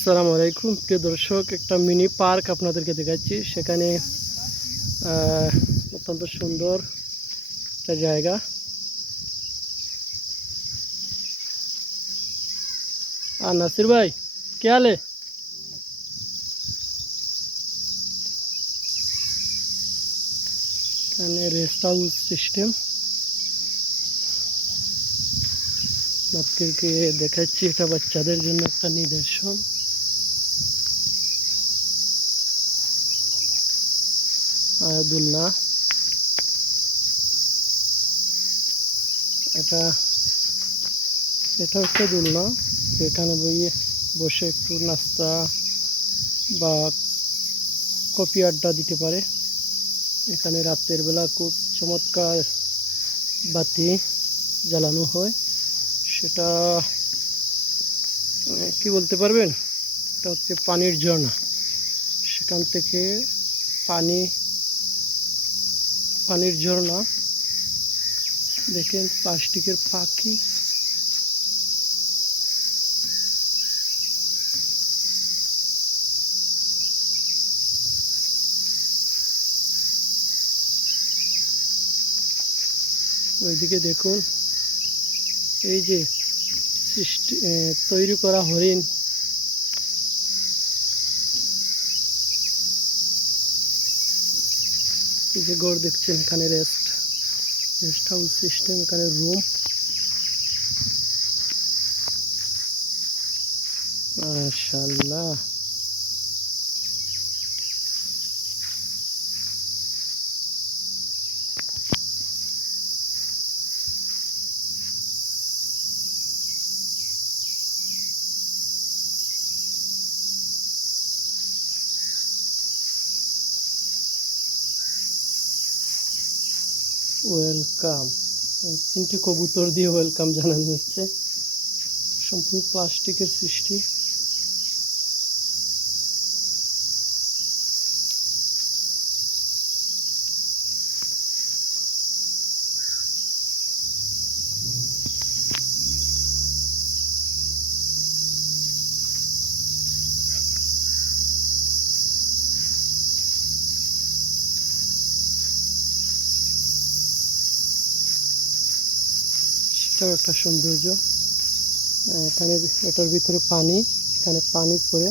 আসসালামু আলাইকুম। প্রিয় দর্শক, একটা মিনি পার্ক আপনাদেরকে দেখাচ্ছি। সেখানে অত্যন্ত সুন্দর একটা জায়গা। আর নাসির ভাই, কে আলে? এখানে রেস্ট হাউস সিস্টেম। আপনাদেরকে দেখাচ্ছি এটা বাচ্চাদের জন্য একটা নিদর্শন। দোলনা এটা এটা হচ্ছে দোলনা। এখানে বইয়ে বসে একটু নাস্তা বা কফি আড্ডা দিতে পারে। এখানে রাতের বেলা খুব চমৎকার বাতি জ্বালানো হয়। সেটা কি বলতে পারবেন? এটা হচ্ছে পানির ঝর্ণা। সেখান থেকে পানি পানির ঝর্ণা। দেখেন প্লাস্টিকের পাখি ওইদিকে দেখুন এই যে সৃষ্টি তৈরি করা হরিণ এই যে ঘর দেখছেন এখানে রেস্ট রেস্ট হাউস সিস্টেম এখানে রুম মাশাল্লাহ ওয়েলকাম। তিনটি কবুতর দিয়ে ওয়েলকাম জানানো হচ্ছে। সম্পূর্ণ প্লাস্টিকের সৃষ্টি। সেটাও একটা সৌন্দর্য। এখানে এটার ভিতরে পানি এখানে পানি পড়ে।